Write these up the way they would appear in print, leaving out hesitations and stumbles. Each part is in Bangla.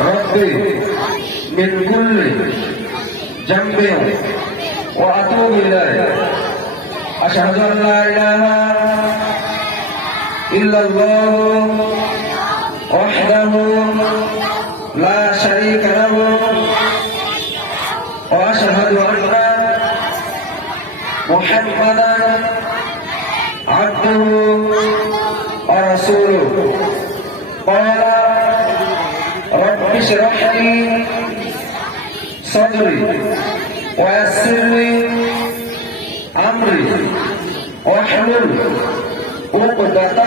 ربي من كل ذنب وأتوب إليه أشهد أن لا إله إلا الله وحده لا شريك له وأشهد أن محمدا عبده ورسوله قال رب اشرح لي صدري ويسر لي أمري واحلل عقدة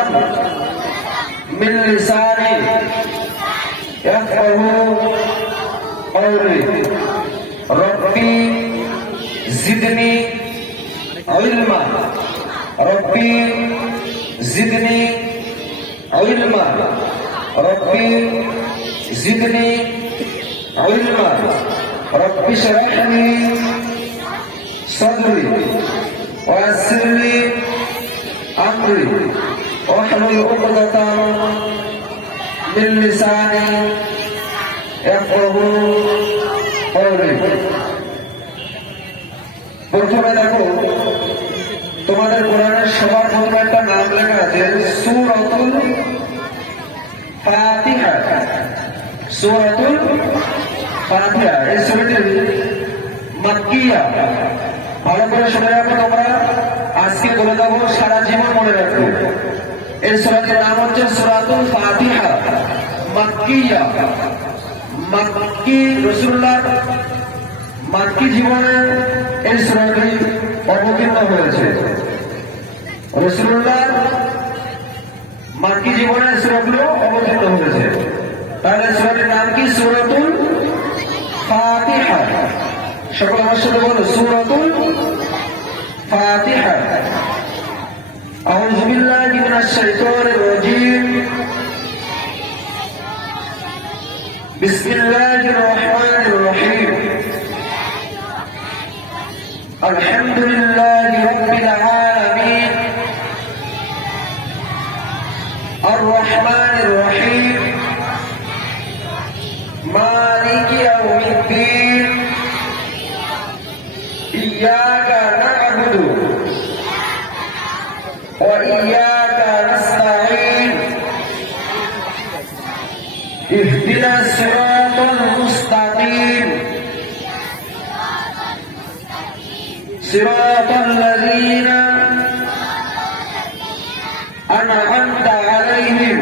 من لساني يفقه قولي ربي زدني علما ربي زدني علما ربي زدني علما ربي اشرح لي صدري ويسر لي أمري واحلل عقدة من لساني يفقه قولي প্রথমে দেখো তোমাদের কোরআনের সবার প্রথমে একটা নাম লেখা আছে সূরাতুল ফাতিহা। সূরাতুল ফাতিহা এই সূরাটি মাক্কিয়া। ভালো করে শুনে রাখো, তোমরা আজকে বলে দেবো, সারা জীবন মনে রাখবে। এই সূরাটির নাম হচ্ছে সূরাতুল ফাতিহা মাক্কিয়া। মাক্কি রাসূলুল্লাহ মাক্কি জীবনে এই সূরাটি অবতীর্ণ হয়েছে। রাসূলুল্লাহ মাক্কি জীবনে সূরাগুলো অবতীর্ণ হয়েছে। তাহলে সূরাটির নাম কি? সূরাতুল ফাতিহা। সকলে আমার সাথে বলো, সূরাতুল ফাতিহা। আউযু বিল্লাহি মিনাশ শাইতানির রাজীম। বিসমিল্লাহির রহমানির রহিম। الحمد لله رب العالمين الرحمن الرحيم مالك يوم الدين إياك نعبد وإياك نستعين اهدنا الصراط المستقيم صراط الذين أنعمت عليهم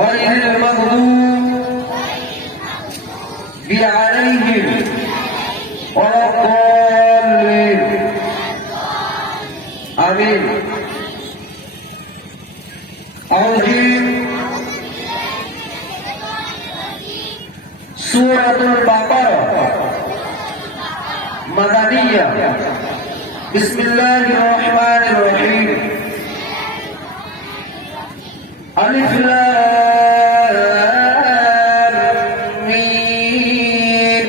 غير المغضوب عليهم ولا الضالين آمين। সূরাতুল বাকারা মাদানিয়া। বিসমিল্লাহির রহমানির রহিম। আলিফ লাম মিম।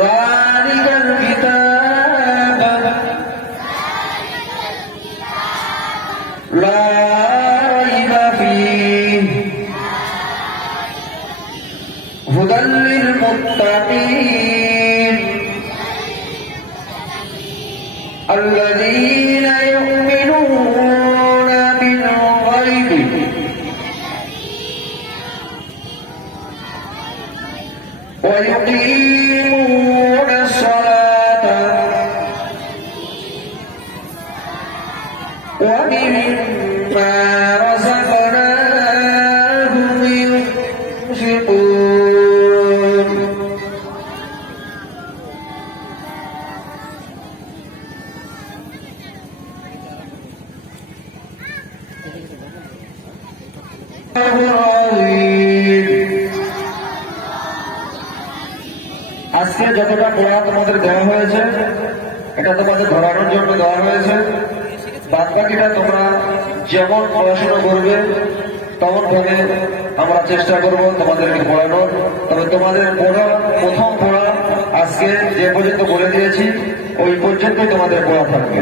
যালিকাল কিতাব লা রাইবা ফীহি هدى للمتقين الذين يؤمنون بالغيب ويقيمون الصلاة ومما رزقناهم ينفقون আজকে যতটা পড়া তোমাদের দেওয়া হয়েছে এটা তোমাদের ধরানোর জন্য দেওয়া হয়েছে। বাদ বাকিটা তোমরা যেমন পড়াশোনা করবে তেমন ভাবে আমরা চেষ্টা করব তোমাদেরকে পড়ানোর। তবে তোমাদের পড়া প্রথম পড়া আজকে যে পর্যন্ত বলে দিয়েছি ওই পর্যন্ত তোমাদের পড়া থাকবে।